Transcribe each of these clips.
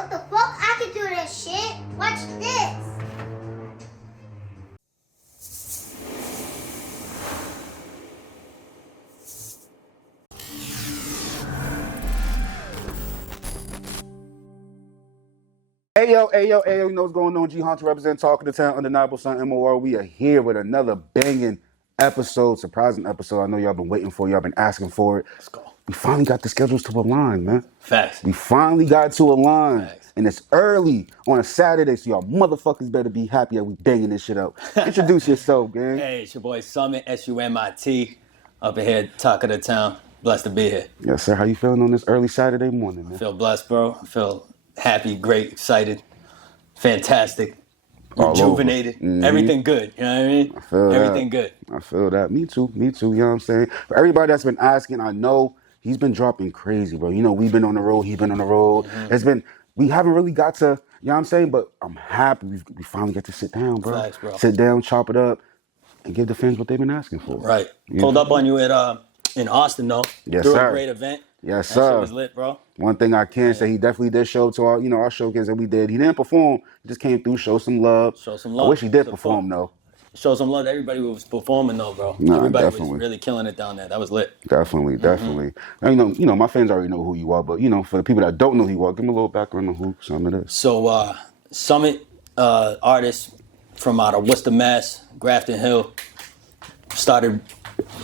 What the fuck? I can do this shit. Watch this. Hey yo, you know what's going on? G Hunter represent Talk of the Town, Undeniable Son, MOR. We are here with another banging episode, surprising episode. I know y'all been waiting for, y'all been asking for it. Let's go. We finally got the schedules to align, man. Facts. We finally got to align. Facts. And it's early on a Saturday, so y'all motherfuckers better be happy that we banging this shit out. Introduce yourself, gang. Hey, it's your boy SUMiT, SUMiT, up in here, Talk of the Town. Blessed to be here. Yes, sir. How you feeling on this early Saturday morning, man? I feel blessed, bro. I feel happy, great, excited, fantastic, rejuvenated. Mm-hmm. Everything good. You know what I mean? I feel Everything that. good. I feel that. Me too. You know what I'm saying? For everybody that's been asking, I know he's been dropping crazy, bro. You know, we've been on the road. He's been on the road. Mm-hmm. We haven't really got to, you know what I'm saying? But I'm happy we finally get to sit down, bro. Facts, bro. Sit down, chop it up, and give the fans what they've been asking for. Right. You Pulled know? up on you at in Austin, though. Yes, Threw sir. a great event. Yes, That sir. shit was lit, bro. One thing I can say, he definitely did show to our showcase that we did. He didn't perform. He just came through, show some love. Show some love. I wish he did Support. perform, though. Show some love to everybody who was performing, though, bro. Nah, Everybody definitely. was really killing it down there. That was lit. Definitely. And, you know, my fans already know who you are, but, you know, for the people that don't know who you are, give me a little background on who SUMiT is. So, SUMiT, artist from out of Worcester, Mass, Grafton Hill. Started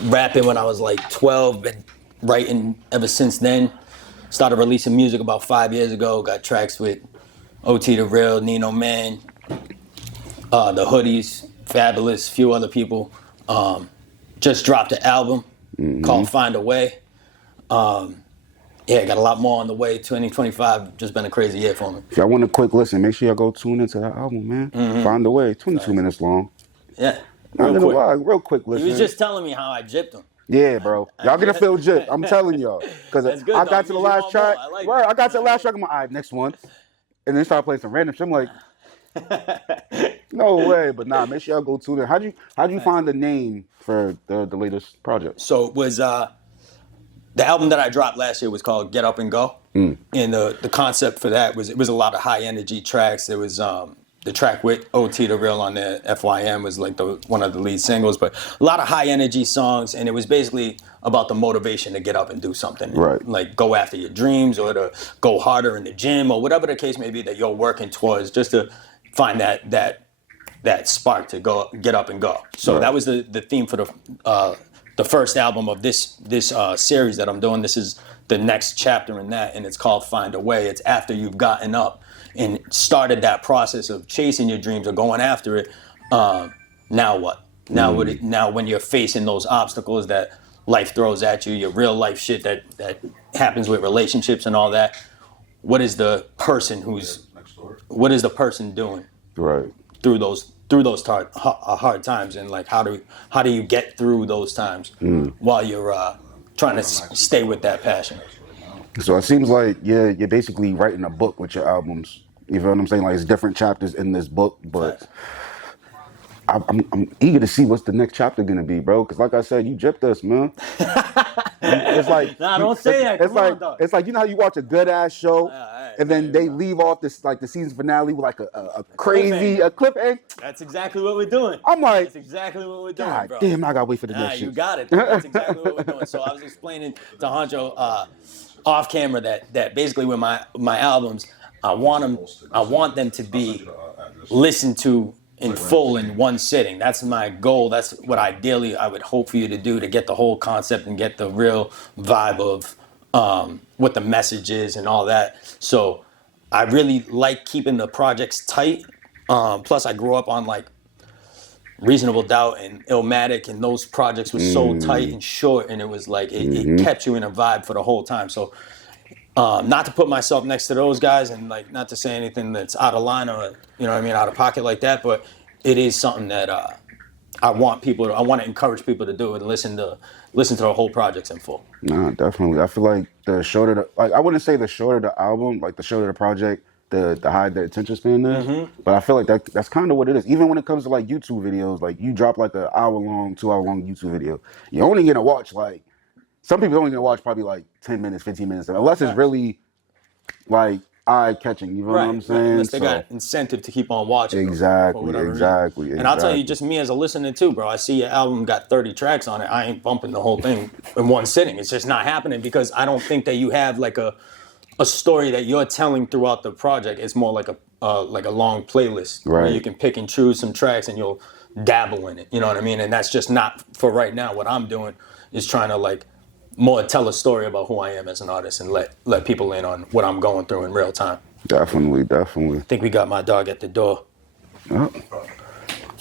rapping when I was like 12, been writing ever since then. Started releasing music about 5 years ago. Got tracks with OT the Real, Nino Man, the Hoodies, Fabulous, few other people. Just dropped an album called Find a Way. Yeah, got a lot more on the way. 2025 just been a crazy year for me. If y'all want a quick listen, make sure y'all go tune into that album, man. Find a Way. 22 minutes long. Yeah, Not a little while, real quick listen. He was just telling me how I gypped him. Yeah, bro. Y'all gonna feel gypped. I'm telling y'all. Because That's good, I though. got to the You last want track. more. I like Right, that. I got to the last track. I'm like, all right, next one. And then started playing some random shit. I'm like, no way. But nah, make sure y'all go tune in. How'd you find the name for the latest project? So it was the album that I dropped last year was called Get Up and Go. And the concept for that was, it was a lot of high energy tracks. There was the track with OT the Real on there, FYM was like one of the lead singles, but a lot of high energy songs, and it was basically about the motivation to get up and do something. Right. Like go after your dreams or to go harder in the gym or whatever the case may be that you're working towards, just to find that spark to go get up and go. So Right. that was the theme for the first album of this series that I'm doing. This is the next chapter in that, and it's called Find a Way. It's after you've gotten up and started that process of chasing your dreams or going after it. Now what? Now now when you're facing those obstacles that life throws at you, your real life shit that happens with relationships and all that, what is the person doing Right. through those hard times, and like how do you get through those times while you're trying to stay with that passion? So it seems like you're basically writing a book with your albums. You feel what I'm saying? Like it's different chapters in this book, but I'm eager to see what's the next chapter gonna be, bro. Because like I said, you gypped us, man. It's like Nah, don't say that. It's like you know how you watch a good ass show, and then right, they leave off this like the season finale with like a crazy cliffhanger. That's exactly what we're doing. I'm like, That's exactly what we're doing, God bro. damn, I gotta wait for the Nah, next you shit. got it. That's exactly what we're doing. So I was explaining to Honcho off camera that basically with my albums, I want them to be listened to in full in one sitting. That's my goal. That's what ideally I would hope for you to do, to get the whole concept and get the real vibe of what the message is and all that. So I really like keeping the projects tight. Plus I grew up on like Reasonable Doubt and Illmatic, and those projects were so tight and short, and it was like it kept you in a vibe for the whole time. So not to put myself next to those guys, and like not to say anything that's out of line or out of pocket like that, but it is something that I want to encourage people to do, and listen to the whole projects in full. Nah, definitely. I feel like the shorter I wouldn't say the shorter the album, like the shorter the project, the higher the attention span is. But I feel like that's kind of what it is. Even when it comes to like YouTube videos, like you drop like an hour-long, 2-hour-long YouTube video, you're only gonna watch some people only gonna watch probably like 10 minutes, 15 minutes, unless it's really like eye-catching. You know what I'm saying? Unless they got incentive to keep on watching. Exactly. And I'll tell you, just me as a listener too, bro. I see your album got 30 tracks on it. I ain't bumping the whole thing in one sitting. It's just not happening because I don't think that you have like a story that you're telling throughout the project. It's more like a long playlist where you can pick and choose some tracks and you'll dabble in it. You know what I mean? And that's just not for right now. What I'm doing is trying to like more tell a story about who I am as an artist and let people in on what I'm going through in real time. Definitely. I think we got my dog at the door. Oh.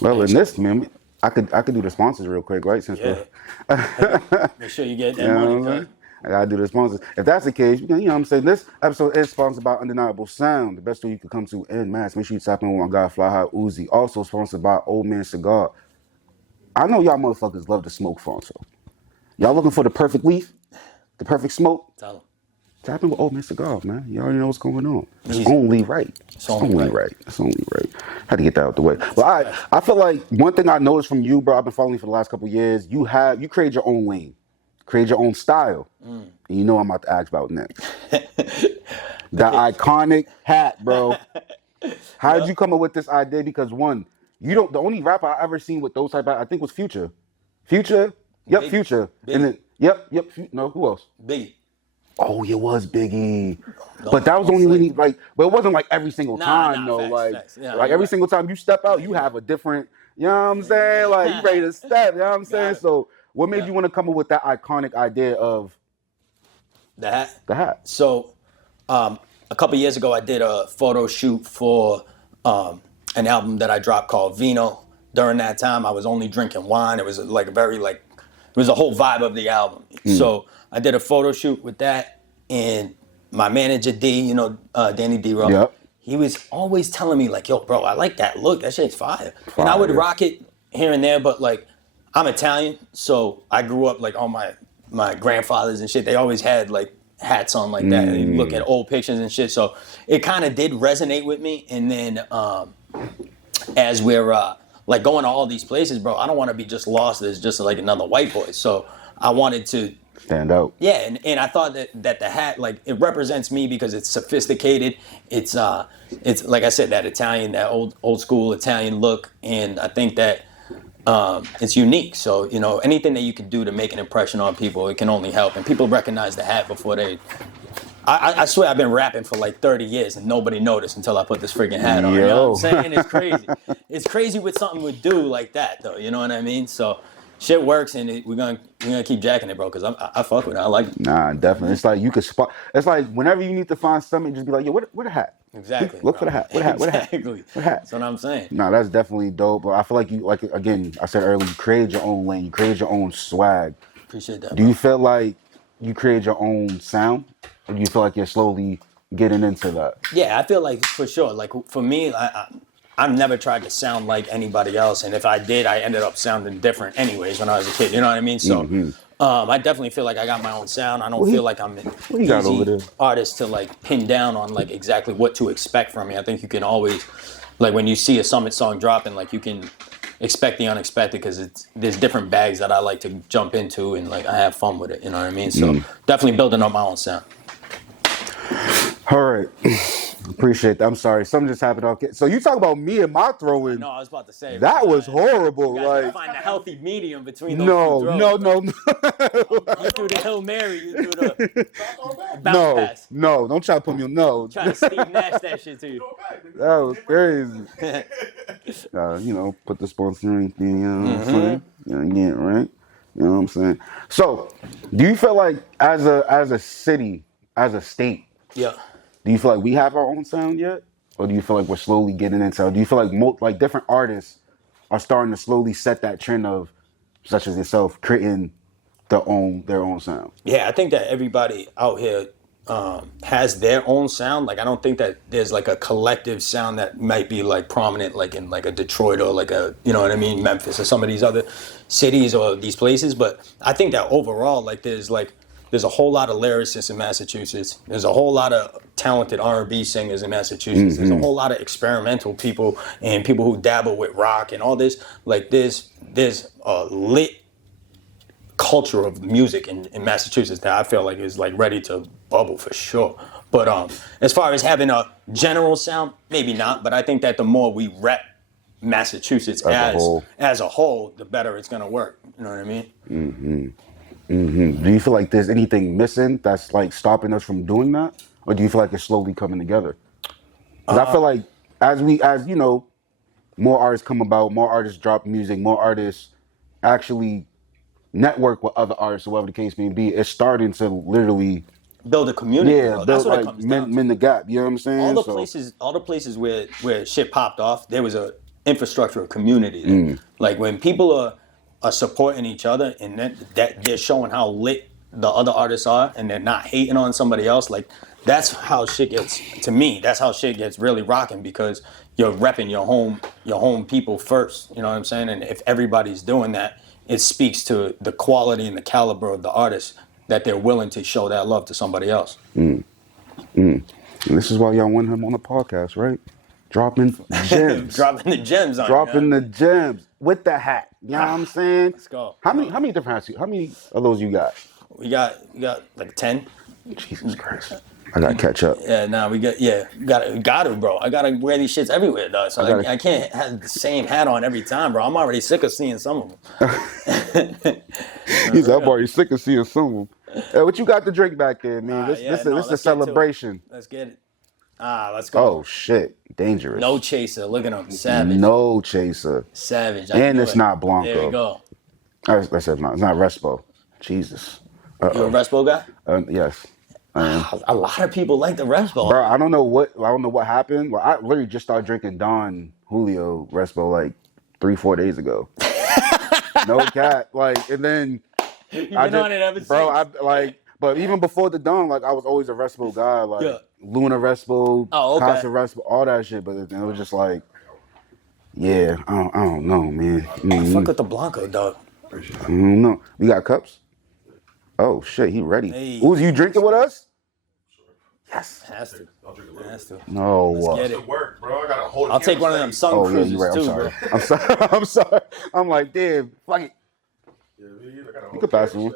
Well, in this, man, I could do the sponsors real quick, right? Since make sure you get that money cut. I gotta do the sponsors. If that's the case, you know what I'm saying? This episode is sponsored by Undeniable Sound, the best store you can come to en masse. Make sure you tap in with my guy Fly High Uzi. Also sponsored by Old Man Cigar. I know y'all motherfuckers love to smoke Fonso. Y'all looking for the perfect leaf? The perfect smoke? Tell them. Tap in with Old Man Cigar, man. You already know what's going on. It's Easy. only right. It's only right. It's only right. Had to get that out the way. But I feel like one thing I noticed from you, bro, I've been following you for the last couple of years, you create your own lane. Create your own style. And you know I'm about to ask about next. The iconic hat, bro. How did you come up with this idea? Because one, the only rapper I ever seen with those type of, I think was Future. Future? Yep, Biggie. Future. Biggie. And then, yep. No, who else? Biggie. Oh, it was Biggie. But that was only when he, like, but it wasn't like every single time, though. Facts. Yeah, like every single time you step out, you have a different, you know what I'm saying? Like, you ready to step, you know what I'm saying? So, what made you want to come up with that iconic idea of the hat? The hat. So, a couple years ago, I did a photo shoot for an album that I dropped called Vino. During that time, I was only drinking wine. It was like it was a whole vibe of the album. So I did a photo shoot with that, and my manager D, you know, Danny D-Row, yep. He was always telling me like, yo, bro, I like that look. That shit's fire. And I would rock it here and there, but like, I'm Italian, so I grew up like on my grandfathers and shit. They always had like hats on like that. And you look at old pictures and shit. So it kind of did resonate with me. And then as we're like going to all these places, bro, I don't want to be just lost as just like another white boy. So I wanted to stand out. Yeah, and I thought that the hat, like, it represents me because it's sophisticated. It's like I said, that Italian, that old school Italian look, and I think that it's unique. So, you know, anything that you can do to make an impression on people, it can only help. And people recognize the hat before they. I swear I've been rapping for like 30 years and nobody noticed until I put this freaking hat on. You know what I'm saying? It's crazy. It's crazy what something would do like that, though. You know what I mean? So shit works, and we're gonna keep jacking it, bro. Because I fuck with it. I like it. Nah, definitely. It's like you could spot. It's like whenever you need to find something, just be like, yo, where the hat? Exactly. Look for the hat. What hat? What hat? Exactly. What hat? That's what I'm saying. Nah, that's definitely dope. But I feel like you, like again, I said earlier, you created your own lane. You created your own swag. Appreciate that. Do you feel like you created your own sound, or do you feel like you're slowly getting into that? Yeah, I feel like for sure. Like for me, I've never tried to sound like anybody else, and if I did, I ended up sounding different anyways when I was a kid. You know what I mean? So I definitely feel like I got my own sound. I don't feel like I'm an easy artist to like pin down on like exactly what to expect from me. I think you can always, like when you see a SUMiT song dropping, like you can expect the unexpected because there's different bags that I like to jump into and like I have fun with it. You know what I mean? So definitely building up my own sound. All right. Appreciate that. I'm sorry. Something just happened. Okay. So you talk about me and my throwing. No, I was about to say that was horrible. You like find a healthy medium between those two throws. No. You threw the Hail Mary. You threw the bounce pass. No. Don't try to put me on. No. Trying to Steve Nash that shit to you. That was crazy. You know, put the sponsoring thing. You know what I'm saying? Yeah, right. You know what I'm saying? So, do you feel like as a city, as a state? Yeah. Do you feel like we have our own sound yet? Or do you feel like we're slowly getting into it? Do you feel like different artists are starting to slowly set that trend of, such as yourself, creating their own sound? Yeah, I think that everybody out here has their own sound. Like, I don't think that there's like a collective sound that might be like prominent, like in like a Detroit or like a, you know what I mean, Memphis or some of these other cities or these places. But I think that overall, like there's a whole lot of lyricists in Massachusetts. There's a whole lot of talented R&B singers in Massachusetts. There's a whole lot of experimental people and people who dabble with rock and all this. Like there's a lit culture of music in Massachusetts that I feel like is like ready to bubble for sure. But as far as having a general sound, maybe not. But I think that the more we rep Massachusetts as a whole, the better it's gonna work. You know what I mean? Do you feel like there's anything missing that's like stopping us from doing that, or do you feel like it's slowly coming together? Because I feel like as you know, more artists come about, more artists drop music, more artists actually network with other artists, or whatever the case may be. It's starting to literally Build a community. yeah, Bro. build That's what it like comes down to. mend the gap. You know what I'm saying? All the places where shit popped off, there was a infrastructure of community there. Like when people are supporting each other and that they're showing how lit the other artists are and they're not hating on somebody else, like that's how shit gets, to me, that's how shit gets really rocking, because you're repping your home people first. You know what I'm saying? And if everybody's doing that, it speaks to the quality and the caliber of the artists that they're willing to show that love to somebody else. And this is why y'all want him on the podcast, right? Dropping gems. Dropping the gems on Dropping you. the gems with the hat. You know what I'm saying? Let's go. How many different hats? How many of those you got? We got like 10. Jesus Christ. I gotta catch up. Yeah, got to, bro. I gotta wear these shits everywhere, dog. So I can't have the same hat on every time, bro. I'm already sick of seeing some of them. He's I'm already sick of seeing some of them. Hey, what you got to drink back there, man? This is a celebration. Let's get it. Let's go. Oh shit, dangerous. No chaser. Look at him, savage. No chaser. Savage. And it's not Blanco. There we go. That's it's not Respo. Jesus. You a Respo guy? Yes. A lot of people like the Respo. Bro, I don't know what happened. Well, I literally just started drinking Don Julio Respo like 3-4 days ago. No cat. Like, and then You've been on it ever since. Bro, but even before the Don, like I was always a Respo guy. Like Luna Respo, Casa Respo, all that shit. But it was just like, yeah, I don't know, man. I fuck with the Blanco, dog. I don't know. We got cups? Oh shit, he ready. Hey. Ooh, you drinking with us? Yes. Has to. No. Let's get it. Work, bro. I gotta hold I'll take one of them sun Oh yeah, cruises you're right. too, I'm sorry. bro. I'm sorry. I'm sorry. I'm like, damn, fuck it. You can pass me one.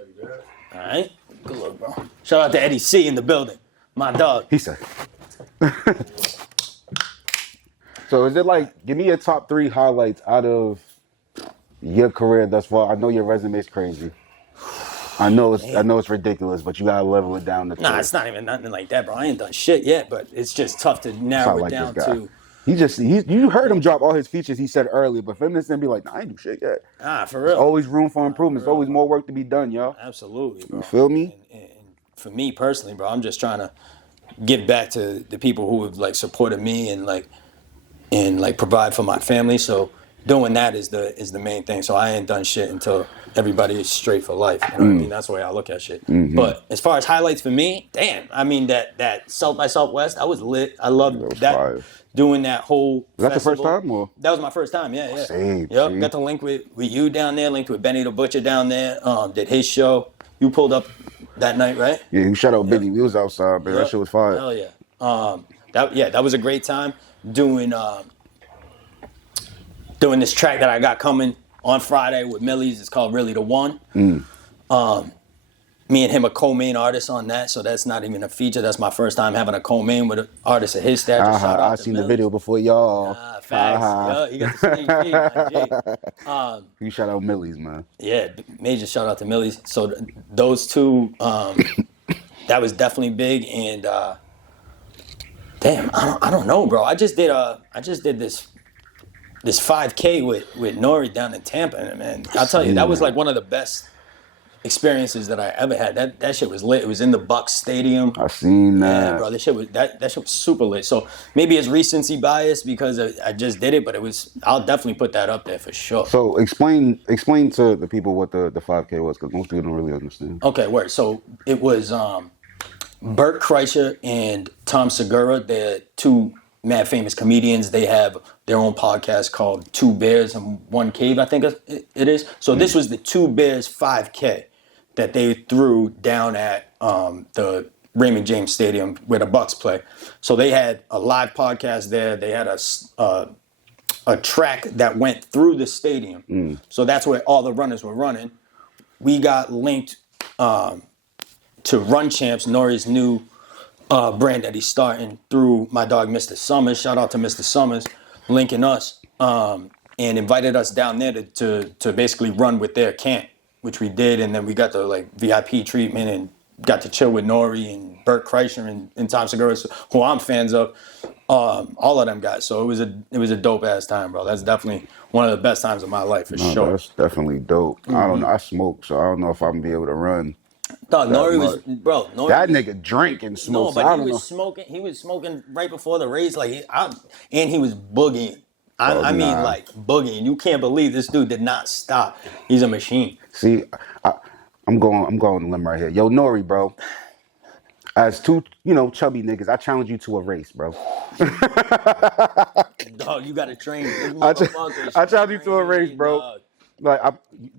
All right. Good luck, bro. Shout out to Eddie C in the building. My dog. He said. So is it like, give me your top 3 highlights out of your career thus far? I know your resume is crazy. I know it's ridiculous, but you gotta level it down to Nah, it's not even nothing like that, bro. I ain't done shit yet, but it's just tough to narrow it down to. You heard him drop all his features he said earlier, but for him to then be like, nah, I ain't do shit yet. For real. Always room for improvement. There's always more work to be done, y'all. Absolutely, bro. You feel me? And for me personally, bro, I'm just trying to give back to the people who have like supported me and provide for my family. So doing that is the main thing. So I ain't done shit until everybody is straight for life. You know what I mean? That's the way I look at shit. Mm-hmm. But as far as highlights for me, damn, I mean that South by Southwest, I was lit. I loved that. Fire. Doing that whole Was that festival. the first time? Or? That was my first time, yeah. Same. Yep, got to link with you down there, linked with Benny the Butcher down there, did his show. You pulled up that night, right? Yeah, you shout out Benny. We was outside, but that shit was fire. Hell yeah. That was a great time doing this track that I got coming on Friday with Millie's. It's called Really the One. Me and him are co-main artists on that, so that's not even a feature. That's my first time having a co-main with an artist of his stature. Shout out I to seen Millie's. the video before y'all. Facts. Yeah, you got the sneak peek, my G. You shout out Millie's, man. Yeah, major shout out to Millie's. So those two, that was definitely big. And damn, I don't know, bro. I just did this 5K with Nori down in Tampa, and man, I'll tell you, that was like one of the best experiences that I ever had. That shit was lit. It was in the Bucks Stadium. I seen that. Yeah, bro, that shit was super lit. So maybe it's recency bias because I just did it, but I'll definitely put that up there for sure. So explain to the people what the 5K was, because most people don't really understand. Okay, word. So it was Bert Kreischer and Tom Segura. They're two mad famous comedians. They have their own podcast called Two Bears and One Cave, I think it is. So this was the Two Bears 5K that they threw down at the Raymond James Stadium where the Bucks play. So they had a live podcast there. They had a track that went through the stadium. So that's where all the runners were running. We got linked to Run Champs, Nori's new brand that he's starting through my dog, Mr. Summers. Shout out to Mr. Summers, linking us, and invited us down there to basically run with their camp, which we did. And then we got the like VIP treatment and got to chill with Nori and Bert Kreischer and Tom Segura, who I'm fans of. All of them guys. So it was a dope ass time, bro. That's definitely one of the best times of my life for sure. That's definitely dope. I don't know. I smoke, so I don't know if I'm gonna be able to run. Dog, Nori much. Nori That nigga drink and smoke. No, so I but don't he was know. smoking. He was smoking right before the race, and he was boogieing. I mean, nah. like boogieing. You can't believe this dude did not stop. He's a machine. See, I'm going on a limb right here. Yo, Nori, bro. As two, chubby niggas, I challenge you to a race, bro. Dog, you got to train. I challenge you to a race, bro. Dog. Like,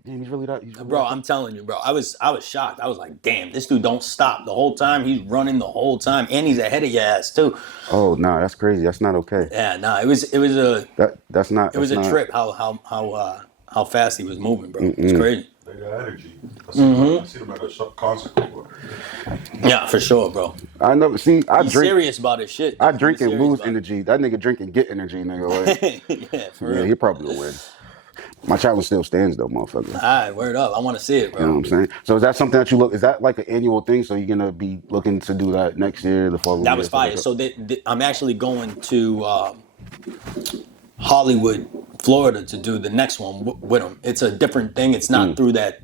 he's really that. Bro, I'm telling you, bro. I was shocked. I was like, damn, this dude don't stop the whole time. He's running the whole time, and he's ahead of your ass too. Oh nah, that's crazy. That's not okay. Yeah, nah. It was a that's not. It was a trip. How fast he was moving, bro. It's crazy. They got energy. I see them at a concert. Yeah, for sure, bro. I never see. I He's drink. serious about his shit. I drink and lose energy. That nigga drink and get energy, nigga. Like, Yeah, for real. he probably will win. My challenge still stands though, motherfucker. All right, word up. I want to see it, bro. You know what I'm saying? So is that something that you look? Is that like an annual thing? So you're gonna be looking to do that next year, the following? That was fire. So I'm actually going to Hollywood, Florida, to do the next one with him. It's a different thing. It's not through that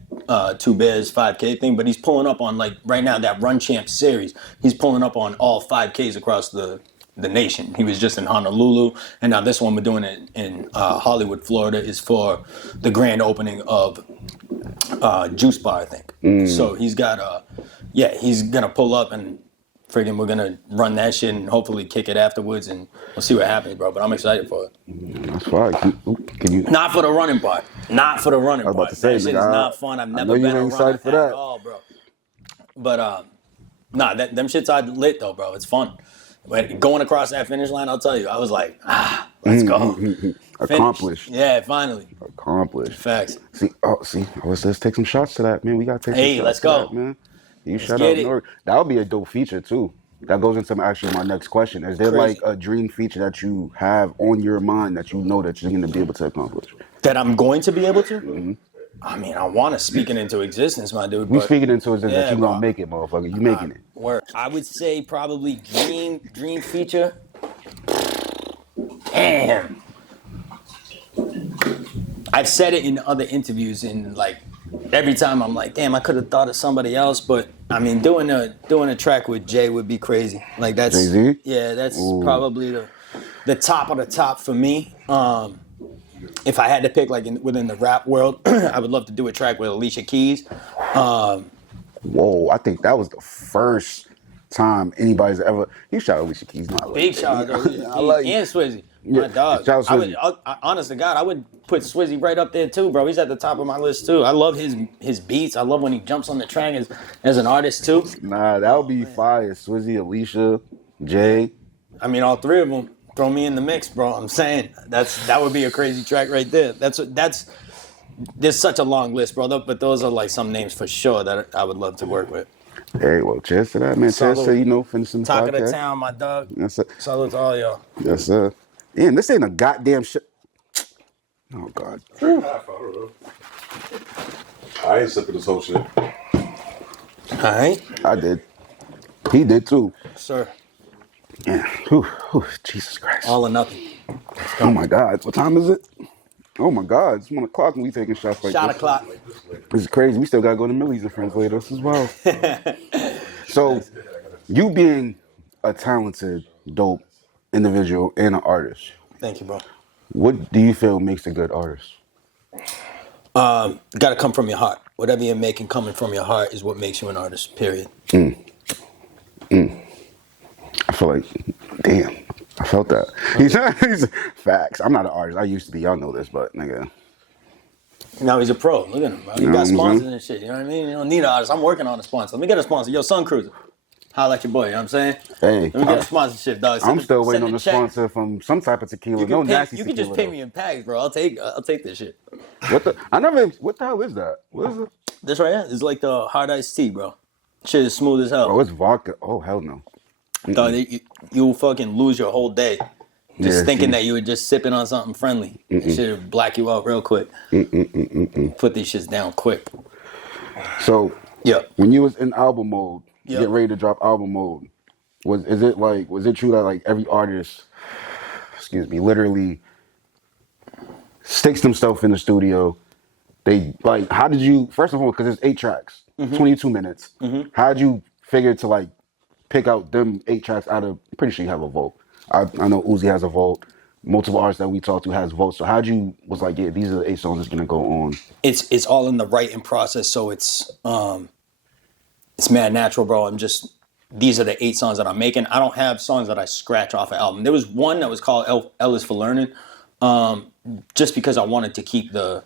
Two Bears 5K thing, but he's pulling up on, like, right now, that Run Champ series. He's pulling up on all 5Ks across the nation. He was just in Honolulu, and now this one we're doing it in Hollywood, Florida, is for the grand opening of Juice Bar, I think. So he's got he's gonna pull up and friggin' we're gonna run that shit and hopefully kick it afterwards, and we'll see what happens, bro. But I'm excited for it. That's fine. Can you? Not for the running part. Not for the running part. I was about to say, that shit is nigga, not fun. I've I never know you been a ain't runner excited for that. at all, bro. But them shits are lit though, bro. It's fun. But going across that finish line, I'll tell you, I was like, let's go. Accomplished. Yeah, finally. Accomplished. Facts. Let's take some shots to that, man. We gotta take some shots let's to go. that, man. You shut get up, it. Nori. That would be a dope feature too. That goes into actually my next question. Is there Crazy. like a dream feature that you have on your mind that you know that you're gonna be able to accomplish? That I'm going to be able to? I mean, I want to speak it into existence, my dude. We but speaking into it that Yeah, you bro. gonna make it, motherfucker. You making it. Work. I would say probably dream feature. Damn. I've said it in other interviews, and like every time I'm like, damn, I could have thought of somebody else, but I mean, doing a track with Jay would be crazy. Like that's Jay-Z? Yeah, that's Ooh. probably the top of the top for me. If I had to pick, like within the rap world, I would love to do a track with Alicia Keys. Whoa, I think that was the first time anybody's ever. You shot Alicia Keys, not Big shout out to Alicia I like Keys and Swizzy. Yeah, My dog. shout out Swizzy. Honest to God, I would put Swizzy right up there too, bro. He's at the top of my list too. I love his beats. I love when he jumps on the track as an artist too. Nah, that would be fire. Swizzy, Alicia, Jay. I mean, all three of them. Throw me in the mix, bro. I'm saying that would be a crazy track right there. There's such a long list, brother. But those are like some names for sure that I would love to work with. Hey, well, cheers to that, man. Cheers to, finishing the Talk podcast. of the town, my dog. That's it. Salute to all y'all. Yes, sir. Damn, this ain't a goddamn shit. Oh, God. I don't know. I ain't sipping this whole shit. All right. I did. He did, too. Sir. Yeah. Whew, Jesus Christ. All or nothing. Oh, my God. What time is it? Oh, my God. It's 1 o'clock and we taking shots like Shot this. o'clock. This is crazy. We still got to go to Millie's and Friends later as well. So, you being a talented, dope individual and an artist, Thank you, bro. what do you feel makes a good artist? Got to come from your heart. Whatever you're making coming from your heart is what makes you an artist, period. I feel like, damn, I felt that. He's facts. I'm not an artist. I used to be. Y'all know this, but nigga. Now he's a pro. Look at him, bro. He You know got what I'm sponsors saying? and shit. You know what I mean? You don't need an artist. I'm working on a sponsor. Let me get a sponsor. Yo, Sun Cruiser. Holla at your boy. You know what I'm saying? Hey, Let me get a sponsorship, dog. I'm still waiting on the the check. sponsor from some type of tequila. You No can, nasty you tequila. can just pay though. me in packs, bro. I'll take this shit. What the hell is that? What is it? This right here is like the hard iced tea, bro. Shit is smooth as hell. Oh, it's vodka. Oh, hell no. Dog, you'll fucking lose your whole day just Yeah, thinking see. that you were just sipping on something friendly. It should black you out real quick. Put these shits down quick. So Yep. when you was in album mode, Yep. get ready to drop album mode, was it true that like every artist, excuse me, literally sticks themselves in the studio? They like, how did you, first of all, because it's 8 tracks, 22 minutes. How did you figure to like pick out them 8 tracks out of, I'm pretty sure you have a vote. I know Uzi has a vote. Multiple artists that we talked to has votes. So how'd you was like, yeah, these are the 8 songs that's gonna go on? It's all in the writing process, so it's mad natural, bro. These are the 8 songs that I'm making. I don't have songs that I scratch off an album. There was one that was called L is for Learning, just because I wanted to keep the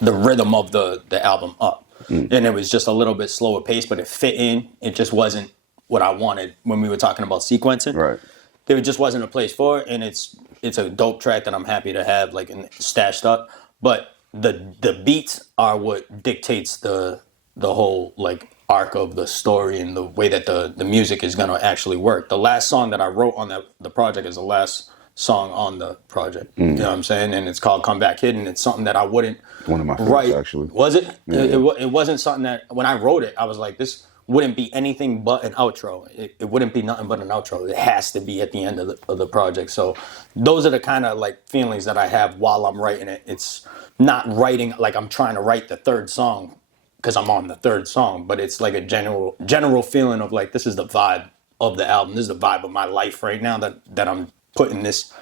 rhythm of the album up. And it was just a little bit slower pace, but it fit in. It just wasn't what I wanted when we were talking about sequencing. Right. There just wasn't a place for it, and it's a dope track that I'm happy to have like stashed up. But the beats are what dictates the whole like arc of the story and the way that the music is gonna actually work. The last song that I wrote on the project is the last song on the project. You know what I'm saying? And it's called Come Back Hidden. It's something that I wouldn't One of my favorites, write. actually. Was it? Yeah. It wasn't something that when I wrote it, I was like, this wouldn't be anything but an outro. It wouldn't be nothing but an outro. It has to be at the end of the project. So those are the kind of like feelings that I have while I'm writing it. It's not writing like I'm trying to write the 3rd song because I'm on the 3rd song, but it's like a general feeling of like, this is the vibe of the album. This is the vibe of my life right now that I'm putting this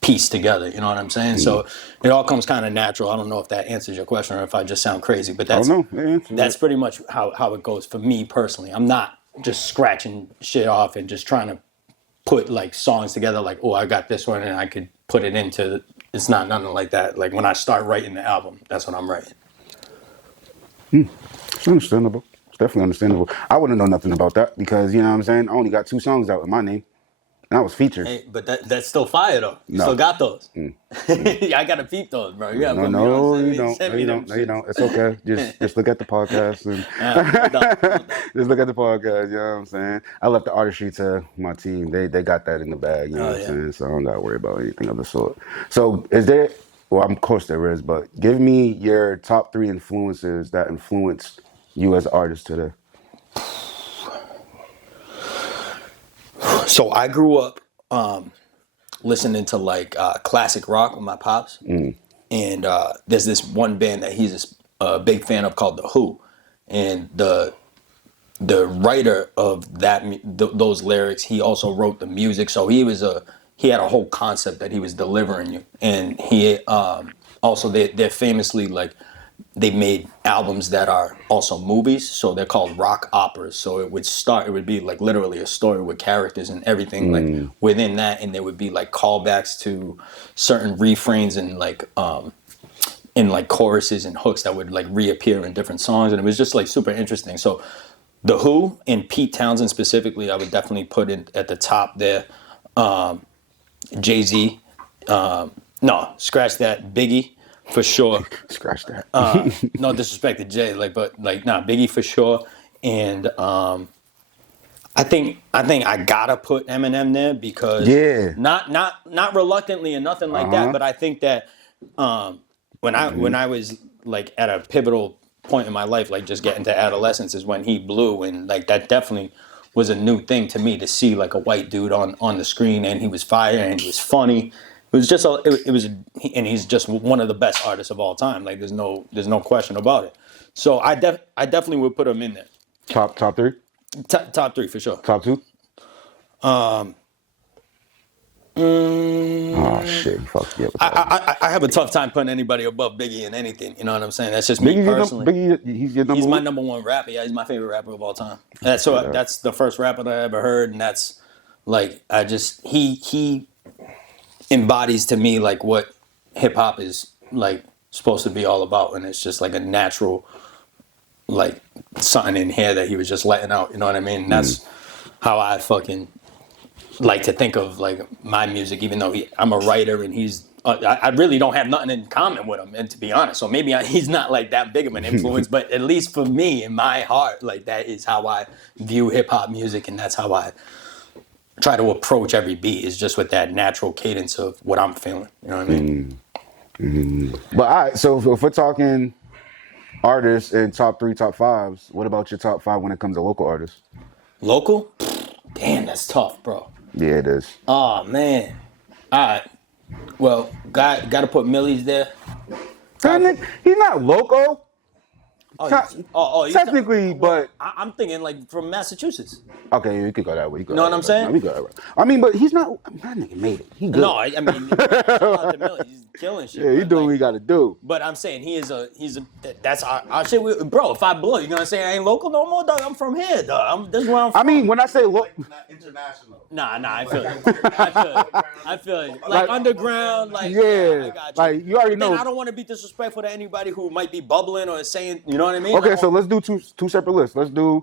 piece together. You know what I'm saying? So it all comes kind of natural. I don't know if that answers your question or if I just sound crazy, but that's pretty much how it goes for me personally. I'm not just scratching shit off and just trying to put like songs together like, oh, I got this one and I could put it into, it's not nothing like that. Like when I start writing the album, that's what I'm writing. It's understandable. It's definitely understandable. I wouldn't know nothing about that because, you know what I'm saying, I only got 2 songs out with my name. And I was featured. Hey, but that's still fire though. You No. still got those. I gotta peep those, bro. You gotta put me on. No, Send you me- don't. send No, me you them don't. No, you shits. don't. It's okay. Just look at the podcast and No doubt. just look at the podcast. You know what I'm saying? I left the artistry to my team. They got that in the bag. You know what I'm saying? So I don't got to worry about anything of the sort. So is there? Well, of course there is. But give me your top 3 influences that influenced you as an artist today. So I grew up listening to like classic rock with my pops, and there's this one band that he's a big fan of called The Who, and the writer of those lyrics, he also wrote the music. So he had a whole concept that he was delivering you, and he also they're famously like. They made albums that are also movies, so they're called rock operas. So it would be like literally a story with characters and everything like within that, and there would be like callbacks to certain refrains and like in like choruses and hooks that would like reappear in different songs, and it was just like super interesting. So The Who and Pete Townsend specifically, I would definitely put in at the top there. Jay-Z, no, scratch that, Biggie. For sure. Scratch that. No disrespect to Jay, Biggie for sure. And I think I gotta put Eminem there because not reluctantly and nothing like that, but I think that when I was like at a pivotal point in my life, like just getting to adolescence is when he blew, and like that definitely was a new thing to me to see like a white dude on the screen, and he was fire and he was funny. It was just and he's just one of the best artists of all time. Like there's no question about it. So I definitely would put him in there. Top 3. Top 3 for sure. Top 2. Oh shit! Fuck yeah. I have a tough time putting anybody above Biggie in anything. You know what I'm saying? That's just me personally. He's your number He's my one? number one rapper. Yeah, he's my favorite rapper of all time. That's the first rapper that I ever heard, and that's like he embodies to me like what hip hop is like supposed to be all about, and it's just like a natural like something in here that he was just letting out. You know what I mean? And that's how I fucking like to think of like my music, even though I'm a writer and he's I really don't have nothing in common with him, and to be honest, so maybe he's not like that big of an influence. But at least for me, in my heart, like that is how I view hip hop music, and that's how I try to approach every beat. Is just with that natural cadence of what I'm feeling. You know what I mean? But all right, so if we're talking artists and top 3, top 5s, what about your top 5 when it comes to local artists? Local? Damn, that's tough, bro. Yeah, it is. Oh man. All right. Well, got to put Millie's there. He's not local. Technically, but I'm thinking like from Massachusetts. Okay, you could go that way. Know what I'm saying? No, we go that way. I mean, but he's not. That nigga made it. He good. No, I mean, shout out to Millie. He's killing shit. Yeah, he doing what he got to do. But I'm saying he's a. That's our shit. Bro, if I blow, you gonna say I ain't local no more, dog? I'm from here, dog. This is where I'm from. I mean, when I say local, Not international. Nah, I feel it. I feel it. Like underground, like yeah, I got you. like you already know. Then I don't want to be disrespectful to anybody who might be bubbling or saying, you know what I mean? Okay, so let's do two separate lists. Let's do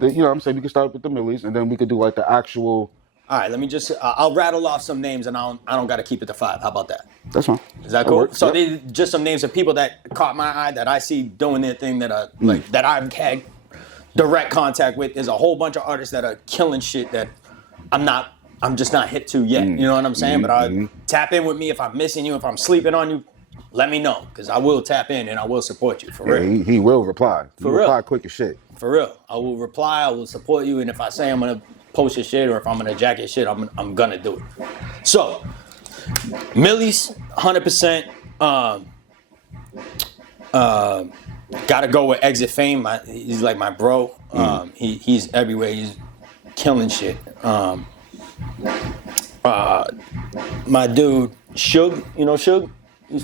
the, you know what I'm saying, we can start with the Millies, and then we could do like the actual. All right, let me just. I'll rattle off some names, and I don't got to keep it to 5. How about that? That's fine. Is that cool? works. So Yep. these just some names of people that caught my eye that I see doing their thing that I like that I've had direct contact with. There's a whole bunch of artists that are killing shit that I'm just not hit to yet. You know what I'm saying? But I tap in with me if I'm missing you, if I'm sleeping on you. Let me know, because I will tap in and I will support you, for real. He will reply. For real. Reply quick as shit. For real. I will reply, I will support you, and if I say I'm going to post your shit or if I'm going to jack your shit, I'm going to do it. So, Millie's, 100%. Gotta go with Exit Fame. He's like my bro. He's everywhere. He's killing shit. My dude, Suge, you know Suge? He's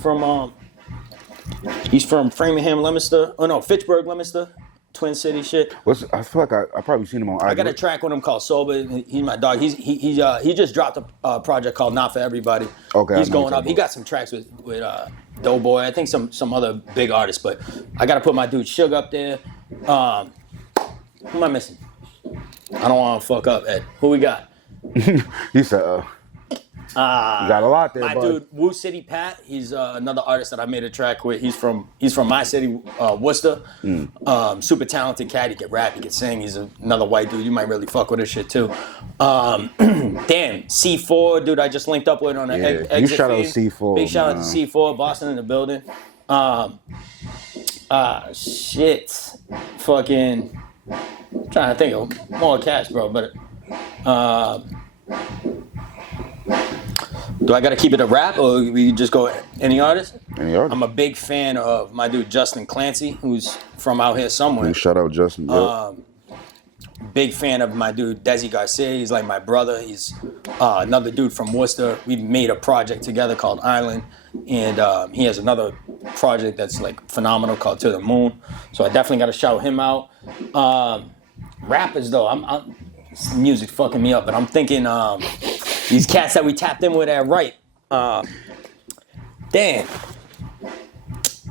from Framingham, Leominster. Oh no, Fitchburg, Leominster, Twin City shit. I feel like I probably seen him on. I got a track with him called Sober. He's my dog. He just dropped a project called Not For Everybody. Okay, he's going up. He got some tracks with Doughboy. I think some other big artists, but I got to put my dude Suge up there. Who am I missing? I don't want to fuck up, Ed. Who we got? He said, you got a lot there, my bud. dude, Woo City Pat. He's another artist that I made a track with. He's from my city, Worcester. Super talented cat. He can rap. He can sing. He's another white dude. You might really fuck with his shit too. Damn, C4, dude. I just linked up with on an exit. You shout out Fame. C4. Big shout out to C4, Boston in the building. Shit, fucking. Trying to think of more cats, bro. But do I gotta keep it a rap or we just go any artist? Any artist. I'm a big fan of my dude Justin Clancy, who's from out here somewhere. Shout out Justin. Big fan of my dude Desi Garcia. He's like my brother. He's another dude from Worcester. We made a project together called Island, and he has another project that's like phenomenal called To the Moon. So I definitely got to shout him out. Rappers though, I'm music fucking me up, but I'm thinking these cats that we tapped in with at right. Damn.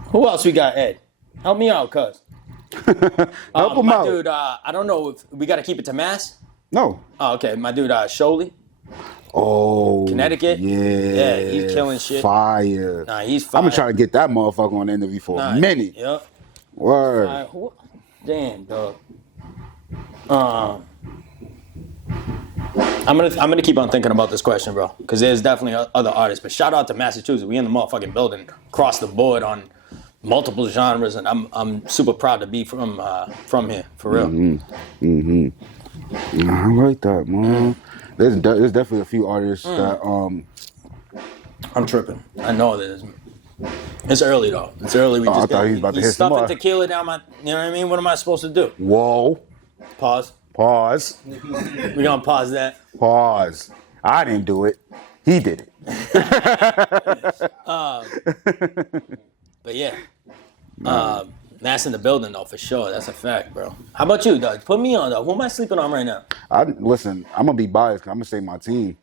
Who else we got, Ed? Help me out, cuz. Help him out. Dude, I don't know if we got to keep it to Mass. No. Oh, okay. My dude, Sholey. Oh. Connecticut? Yeah. Yeah, he's killing shit. Fire. Nah, he's fire. I'm going to try to get that motherfucker on the interview for a minute. Yep. Word. Damn, dog. I'm gonna keep on thinking about this question, bro, because there's definitely other artists. But shout out to Massachusetts. We in the motherfucking building, across the board on multiple genres, and I'm super proud to be from here, for real. I like that, man. There's definitely a few artists that I'm tripping. I know this. It's early though. It's early. I thought he was about to hit some stuffing more. tequila down my. You know what I mean? What am I supposed to do? Whoa. Pause. Pause. We're gonna pause that. Pause. I didn't do it. He did it. But yeah. Mass in the building though, for sure. That's a fact, bro. How about you, Doug? Put me on though. Who am I sleeping on right now? Listen, I'm gonna be biased because I'm gonna say my team.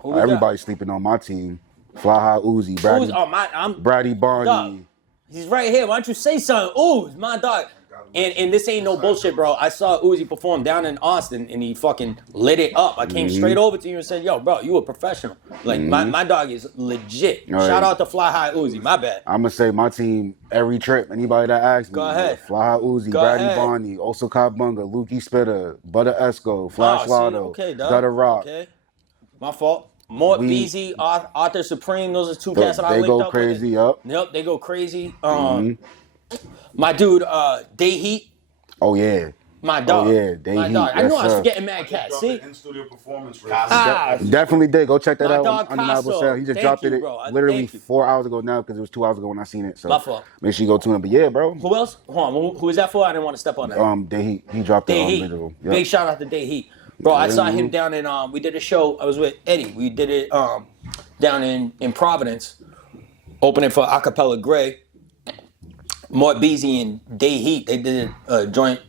Who we Everybody's sleeping on my team. Fly High Uzi, got? Brady, I'm Brady Barney. Dog. He's right here. Why don't you say something? Ooh, my dog. And this ain't no bullshit, bro. I saw Uzi perform down in Austin, and he fucking lit it up. I came straight over to you and said, "Yo, bro, you a professional. Like my dog is legit." All Shout right. out to Fly High Uzi. My bad. I'm gonna say my team every trip. Anybody that asks me, Go ahead. Fly High Uzi, Go Brady ahead. Bonnie, Oso Kabunga, Lukey Spitter, Butter Esco, Flash see, Lotto, okay, dog. Gutter Rock. Okay, my fault. Mort Beezy, Arthur Supreme. Those are two cats that I They linked go up crazy, with. yup. Yep, they go crazy. My dude, Day Heat. Oh yeah. My dog. Oh yeah, Day My Heat. dog. I knew I was sir. forgetting Mad Cat. See? In-studio performance. Definitely did. Go check that My out dog on Undeniable Casso. Sound. He just Thank dropped you, it bro. literally Thank you. 4 hours ago now because it was 2 hours ago when I seen it. So My fault. make sure you go tune in. But yeah, bro. Who else? Hold on. Who is that for? I didn't want to step on that. Day Heat. He dropped it Day on Heat. video. Yep. Big shout out to Day Heat. Bro, I saw him down in we did a show. I was with Eddie. We did it down in Providence, opening for Acapella Gray. Mort Beezy and Day Heat. They did a joint.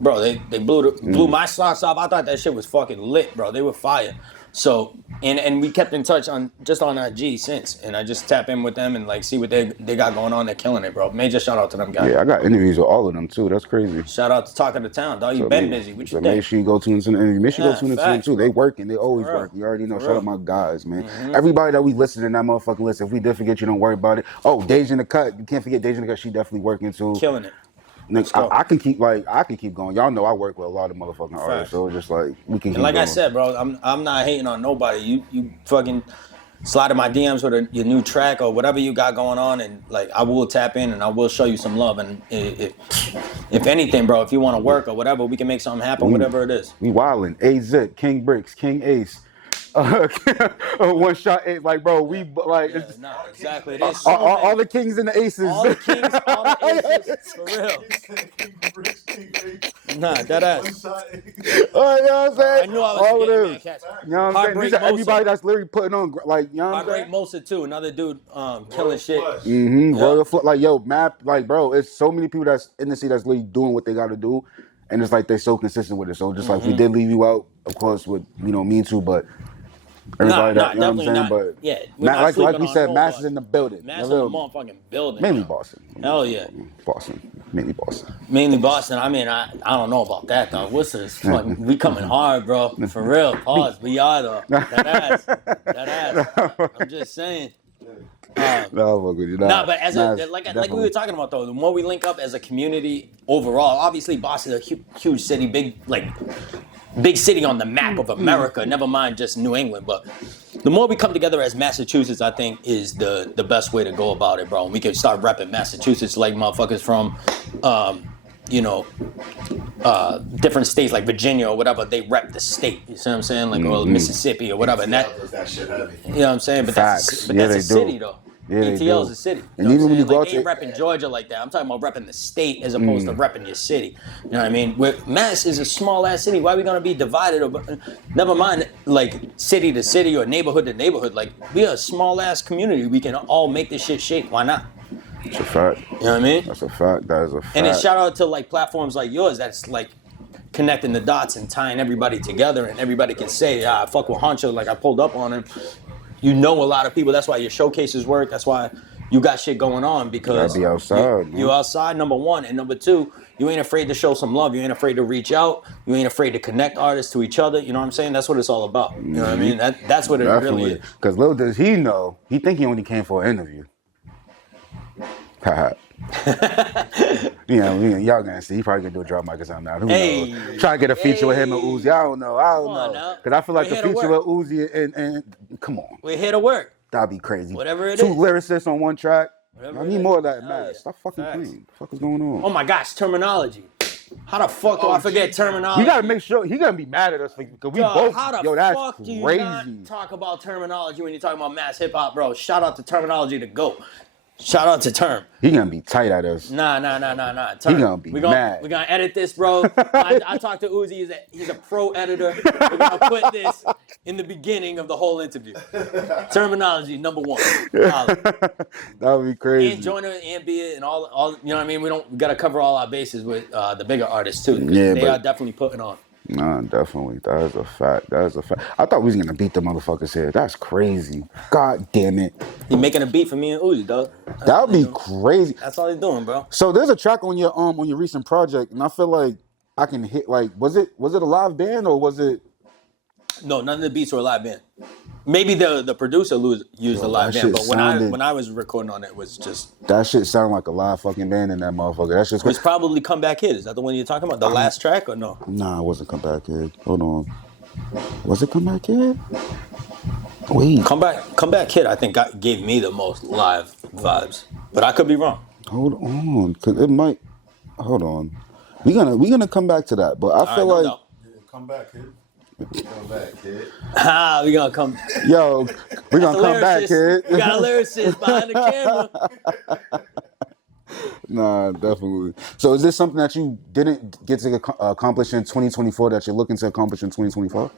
Bro, they blew my socks off. I thought that shit was fucking lit, bro. They were fire. So and we kept in touch on IG since, and I just tap in with them and like see what they got going on. They're killing it, bro. Major shout out to them guys. Yeah, I got interviews with all of them too. That's crazy. Shout out to Talk of the Town, dog. You been busy. What you So think? make sure you go tune into the interview. Make sure you Yeah, go tune into them facts, too. They bro. working. They always For real. work. You already know. For Shout out real. my guys, man. Everybody that we listen in that motherfucking list. If we did forget you, don't worry about it. Oh, Deja in the Cut. You can't forget Deja in the Cut. She definitely working too. Killing it. Next, go. I can keep going. Y'all know I work with a lot of motherfucking artists, so it's just like we can. And keep like I going. said, bro, I'm not hating on nobody. You fucking slide in my DMs with your new track or whatever you got going on, and like I will tap in and I will show you some love. And if anything, bro, if you want to work or whatever, we can make something happen. Whatever it is. We wildin'. A-Zip, King Bricks, King Ace. One shot eight, like bro, we like Yeah, nah, exactly. It is all the kings and the aces. all the kings, all the aces, for real. Nah, that ass. Oh, you know what I'm saying? I knew I was all of getting them. Mad Cats. You know what I'm saying? Heartbreak These are everybody Mosa. that's literally putting on, like, you know what I'm Heartbreak saying? Mosa too, another dude killing shit. Royal Flush, like, yo, map, like, bro, it's so many people that's in the city that's literally doing what they got to do, and it's like they're so consistent with it. So just like we did leave you out, of course, with me too, but. Everybody that, you know what I'm saying? not. But Yeah, we're not like sleeping we on said, nobody. Mass is in the building. Mass You in the feel me? motherfucking building. Mainly yo. Boston. Hell yeah. Mainly Boston. Mainly Boston. I mean, I don't know about that though. What's this? Fucking, we coming hard, bro. For real. Pause. We are though. That ass. I'm just saying. No, fuck with you. Nah, but as Mass, like we definitely. were talking about though, the more we link up as a community overall, obviously Boston's a huge city, big city on the map of America. Never mind just New England, but the more we come together as Massachusetts, I think is the best way to go about it, bro. And we can start repping Massachusetts like motherfuckers from, different states like Virginia or whatever. They rep the state. You see what I'm saying? Like or Mississippi or whatever. And that shit heavy. you know what I'm saying? But Facts. that's a Yeah, they city do. though. Yeah, they ATL is do. a city. And You know even what when you I'm go saying? out Like, they ain't repping Georgia like that. I'm talking about repping the state as opposed to repping your city. You know what I mean? Where Mass is a small ass city. Why are we gonna be divided? Never mind, like city to city or neighborhood to neighborhood. Like we are a small ass community. We can all make this shit shake. Why not? It's a fact. You know what I mean? That's a fact. That is a fact. And then shout out to like platforms like yours that's like connecting the dots and tying everybody together, and everybody can say, I fuck with Honcho, like I pulled up on him. You know a lot of people. That's why your showcases work. That's why you got shit going on because Gotta be outside, man. you outside, number one, and number two, you ain't afraid to show some love. You ain't afraid to reach out. You ain't afraid to connect artists to each other. You know what I'm saying? That's what it's all about. You know what I mean? That's what it really is. Because little does he know, he think he only came for an interview. Haha. Y'all gonna see. He probably gonna do a drop mic or something now. Who knows? Try to get a feature with him and Uzi. I don't know. Come on now. Because I feel like We're the here to feature with work. Uzi and come on, We're here to work. that'd be crazy. Whatever it Two is. lyricists on one track. Whatever I it need is. more of that Hell mad. yeah. Stop fucking Facts. playing. What the fuck is going on? Oh my gosh, terminology. How the fuck do I forget terminology? You gotta make sure he gonna be mad at us because we Dog, both. how the Yo, that's fuck do you crazy. not talk about terminology when you're talking about mass hip hop, bro? Shout out to terminology to GOAT. Shout out to Term. He gonna be tight at us. Nah. Term. He gonna be mad. We're gonna edit this, bro. I talked to Uzi. He's a pro editor. We're gonna put this in the beginning of the whole interview. Terminology number one. That would be crazy. And Joyner and Bia and all. You know what I mean? We gotta cover all our bases with the bigger artists too. 'Cause Yeah, they but- are definitely putting on. Nah, definitely. That is a fact. That is a fact. I thought we was gonna beat the motherfuckers here. That's crazy. God damn it. He making a beat for me and Uzi, dog. That's That all would they be doing. crazy. That's all they doing, bro. So there's a track on your recent project, and I feel like I can hit like was it a live band or was it No, none of the beats were a live band. Maybe the producer used a live that band, shit but sounded- when I was recording on it was just that shit sounded like a live fucking band in that motherfucker. That shit's it was probably Come Back Kid. Is that the one you're talking about? The last track or no? Nah, it wasn't Come Back Kid. Hold on. Was it Come Back Kid? Wait. Come Back Kid. I think gave me the most live vibes, but I could be wrong. Hold on. Cause it might hold on. We gonna come back to that. But I feel All right, like Come back, kid. Come back, kid. we gonna come. yo, we gonna come back, Lyricist. kid. We got a lyricist behind the camera. Nah, definitely. So is this something that you didn't get to accomplish in 2024 that you're looking to accomplish in 2025?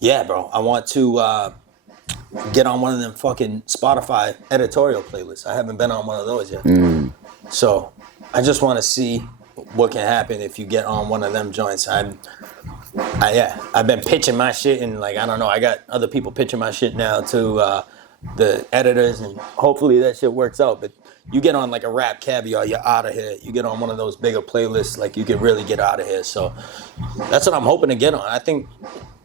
Yeah, bro. I want to get on one of them fucking Spotify editorial playlists. I haven't been on one of those yet. So I just want to see what can happen if you get on one of them joints. I've been pitching my shit, and like I don't know, I got other people pitching my shit now to the editors, and hopefully that shit works out. But you get on like a Rap Caviar, you're out of here. You get on one of those bigger playlists, like you can really get out of here. So that's what I'm hoping to get on. I think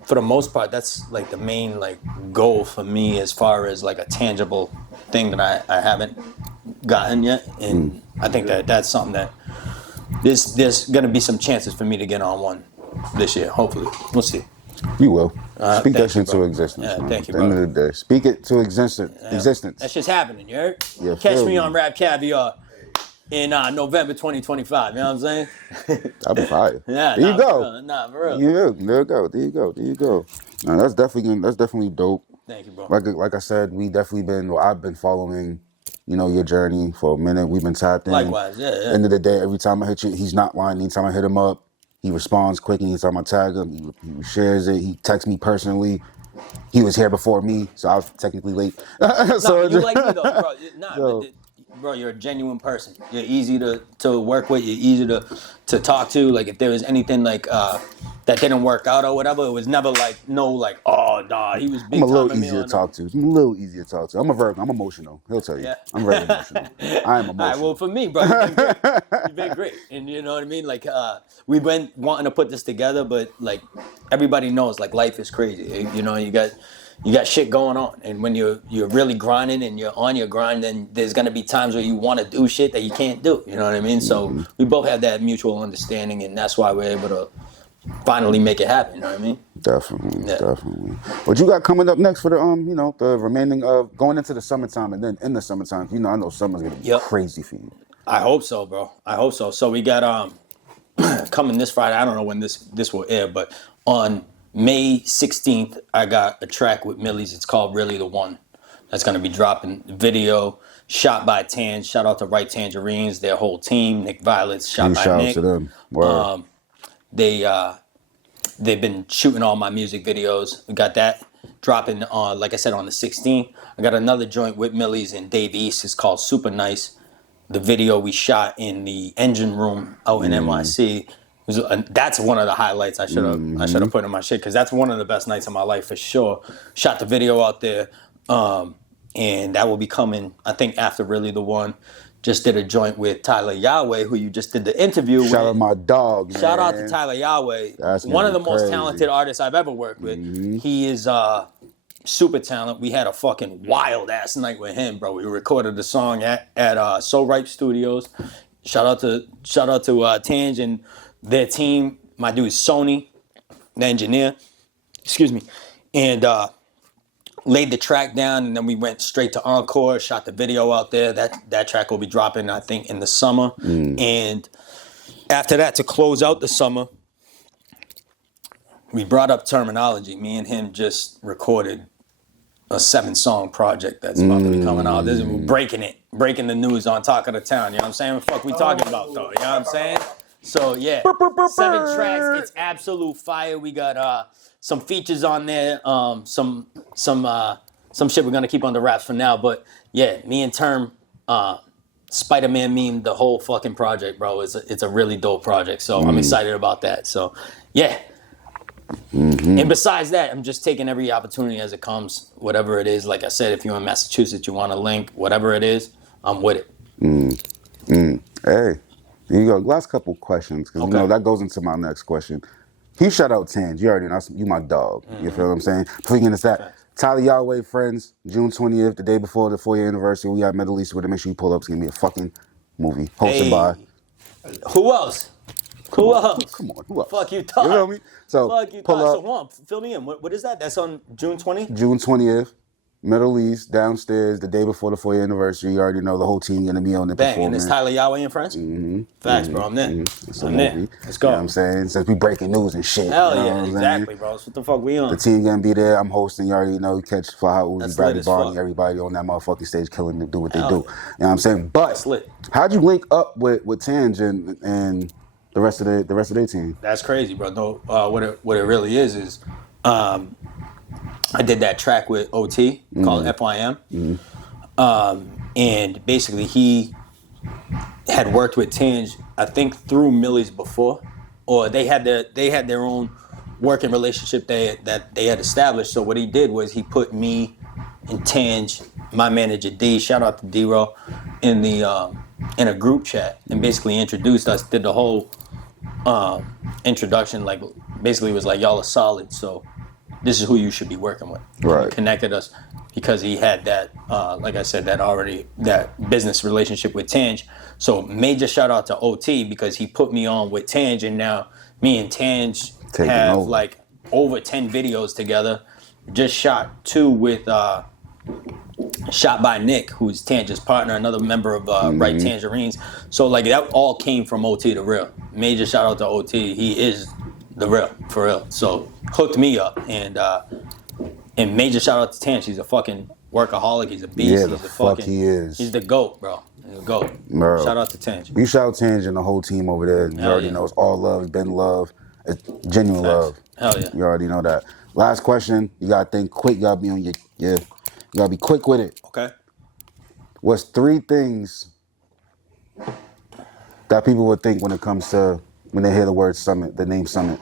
for the most part, that's like the main like goal for me as far as like a tangible thing that I haven't gotten yet, and I think that's something that there's gonna be some chances for me to get on one this year. Hopefully, we'll see. You will. Speak that thank you, shit to bro. existence. Yeah, man. thank you, At the end brother. of the day. Speak it to existence. That shit's happening, you heard? Yeah, Catch feel me me. on Rap Caviar in November 2025. You know what I'm saying? I'll be fire. Yeah, there you go. For real. Yeah, there you go. There you go. Nah, that's definitely dope. Thank you, bro. Like I said, I've been following, your journey for a minute. We've been tapped in. Likewise, yeah. End of the day, every time I hit you, he's not lying. Anytime I hit him up, he responds quick. Anytime I tag him, he shares it. He texts me personally. He was here before me, so I was technically late. No, you like me though, bro. Bro, you're a genuine person. You're easy to work with. You're easy to talk to. Like if there was anything like that didn't work out or whatever, it was never like oh nah, he was big I'm a little timing me easier on to talk to. I'm a little easier to talk to. I'm a Virgo. I'm emotional. He'll tell you. Yeah. I'm very emotional. I am emotional. All right, well, for me, bro, you've been great. You've been great. And you know what I mean? Like, we've been wanting to put this together, but like, everybody knows, like, life is crazy. You know, you got shit going on. And when you're really grinding and you're on your grind, then there's going to be times where you want to do shit that you can't do. You know what I mean? So we both have that mutual understanding, and that's why we're able to finally make it happen. You know what I mean? Definitely. What you got coming up next for the the remaining of going into the summertime and then in the summertime? I know summer's gonna be crazy for you. I hope so, bro. I hope so. So we got coming this Friday. I don't know when this will air, but on May 16th, I got a track with Millie's. It's called Really the One. That's gonna be dropping. Video shot by Tan. Shout out to Right Tangerines, their whole team. Nick Violets, shot by Shout Nick. out to them. Wow. They've been shooting all my music videos. We got that dropping on, like I said, on the 16th. I got another joint with Millie's and Dave East. It's called Super Nice. The video we shot in the engine room out in NYC. That's one of the highlights I should have put in my shit, because that's one of the best nights of my life for sure. Shot the video out there, and that will be coming, I think, after Really the One. Just did a joint with Tyler Yahweh, who you just did the interview with. Shout out my dog, man. Shout out to Tyler Yahweh. That's one of the most crazy. talented artists I've ever worked with. He is super talented. We had a fucking wild ass night with him, bro. We recorded the song at So Ripe Studios. Shout out to Tange and their team. My dude Sony, the engineer. Excuse me. And laid the track down, and then we went straight to Encore, shot the video out there. That track will be dropping, I think, in the summer. And after that, to close out the summer, we brought up Terminology. Me and him just recorded a 7-song project that's about to be coming out. This is breaking the news on Talk of the Town. You know what I'm saying? What the fuck we talking about, though? You know what I'm saying? So, yeah, 7 tracks. It's absolute fire. We got some features on there, some shit we're gonna keep on the wraps for now. But yeah, me and Term, Spider-Man meme, the whole fucking project, bro. It's a really dope project. So I'm excited about that. So yeah, And besides that, I'm just taking every opportunity as it comes, whatever it is. Like I said, if you're in Massachusetts, you want to link, whatever it is, I'm with it. Hey, here you go. Last couple questions, because you know that goes into my next question. He shout out Tange. You already know you my dog. You feel what I'm saying? Before you get into that, Tyler Yahweh Friends, June 20th, the day before the 4-year anniversary. We at Middle East with it. Make sure you pull up. It's gonna be a fucking movie hosted by. Who else? Who else? Come on, who else? Fuck you, thought. You feel me? So Fuck you, pull thought. up. So hold on, fill me in. What is that? That's on June 20th? June 20th, Middle East, downstairs, the day before the 4-year anniversary. You already know the whole team gonna be on the Bang, performance. and it's Tyler Yahweh and friends? Facts, bro. I'm there. It's a I'm movie. there. Let's go. You know what I'm saying? Since we breaking news and shit. Hell you know yeah, what I'm exactly, saying? bro. So what the fuck we on? The team gonna be there. I'm hosting. You already know. You catch Fly Uzi, That's Bradley lit as Barney, fuck. everybody on that motherfucking stage killing to do what they Hell do. yeah. You know what I'm saying? But That's lit. how'd you link up with Tange and the rest of their team? That's crazy, bro. No, what it really is I did that track with OT called FYM. And basically he had worked with Tange, I think through Millie's before, or they had their own working relationship that they had established. So what he did was he put me and Tange, my manager D, shout out to D-Ro, in a group chat and basically introduced us, did the whole introduction, like basically was like, y'all are solid, so this is who you should be working with. Right. He connected us because he had that, like I said, that business relationship with Tange. So major shout out to OT because he put me on with Tange, and now me and Tange Taking have over. like over 10 videos together. Just shot 2 with shot by Nick, who's Tange's partner, another member of Right Tangerines. So like that all came from OT the real. Major shout out to OT. He is the real, for real. So hooked me up, and major shout out to Tange. He's a fucking workaholic. He's a beast. Yeah, He's the a fuck fucking, he is. He's the GOAT, bro. He's the GOAT. Bro. Shout out to Tange. You shout out Tange and the whole team over there. You Hell already yeah. know it's all love, it's been love, it's genuine love. Hell yeah. You already know that. Last question. You gotta think quick. You gotta be on your You gotta be quick with it. Okay. What's 3 things that people would think when they hear the word SUMiT, the name SUMiT?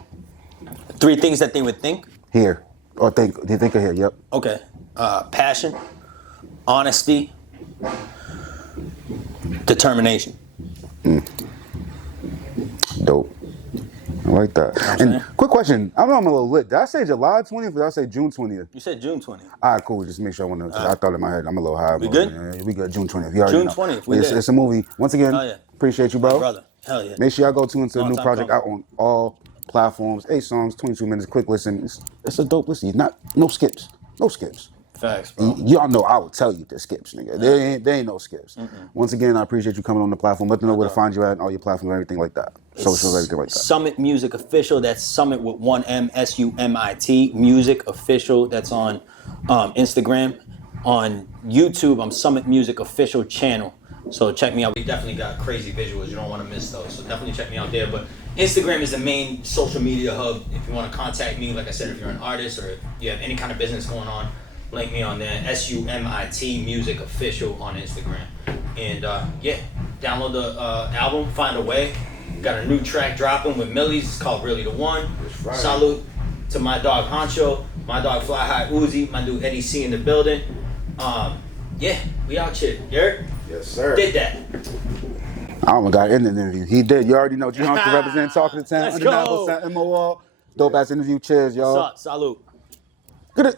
3 things that they would think. Here. Or they think of here, yep. Okay. Passion, honesty, determination. Dope. I like that. And quick question. I know I'm a little lit. Did I say July 20th or did I say June 20th? You said June 20th. All right, cool. Just make sure I thought in my head I'm a little high. We good? Yeah, we good. June 20th. You already June know. 20th, we It's, there. it's a movie. Once again, Hell yeah. appreciate you, bro. Brother. Hell yeah. Make sure y'all go into the Long new time project coming. out on all platforms. 8 songs, 22 minutes, quick listen. It's a dope listen. No skips. No skips. Facts, bro. Y'all know I would tell you the skips, nigga. There ain't no skips. Once again, I appreciate you coming on the platform. Let them know where to find you at, all your platforms, everything like that. Socials, everything like that. SUMiT Music Official. That's SUMiT with 1 M, SUMIT. Music Official. That's on Instagram. On YouTube, I'm SUMiT Music Official channel. So check me out. We definitely got crazy visuals. You don't want to miss those. So definitely check me out there. But Instagram is the main social media hub. If you want to contact me, like I said, if you're an artist or if you have any kind of business going on, link me on there. SUMIT Music Official on Instagram. And yeah, download the album, Find a Way. Got a new track dropping with Millie's. It's called Really the One. Salute to my dog Honcho, my dog Fly High Uzi, my dude Eddie C in the building. Yeah, we out here. You heard? Yes, sir. Did that. I almost got in the interview. He did. You already know. G-Honky represent Talking to Town. Let's go. 99% MOR. Dope ass interview. Cheers, y'all. Salute. Good.